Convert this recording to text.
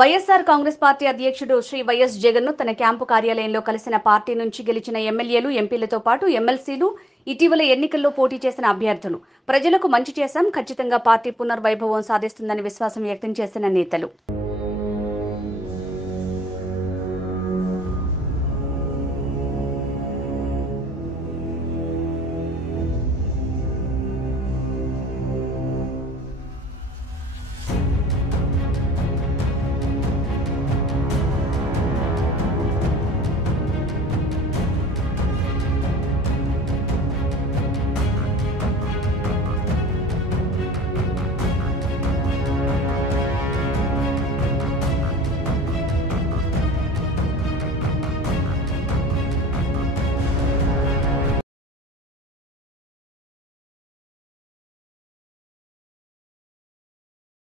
YSR Congress party అధ్యక్షుడు Shri YS జగన్ను తన క్యాంపు కార్యాలయంలో కలిసిన పార్టీ నుంచి గెలిచిన ఎమ్మెల్యేలు, ఎంపీలతో పాటు ఎమ్మెల్సీలు, ఇటీవల ఎన్నికల్లో పోటీ చేసిన అభ్యర్థులు ప్రజలకు మంచి చేశాం, ఖచ్చితంగా పార్టీ పునర్వైభవం సాధిస్తుందని విశ్వాసం వ్యక్తం చేసిన నేతలు.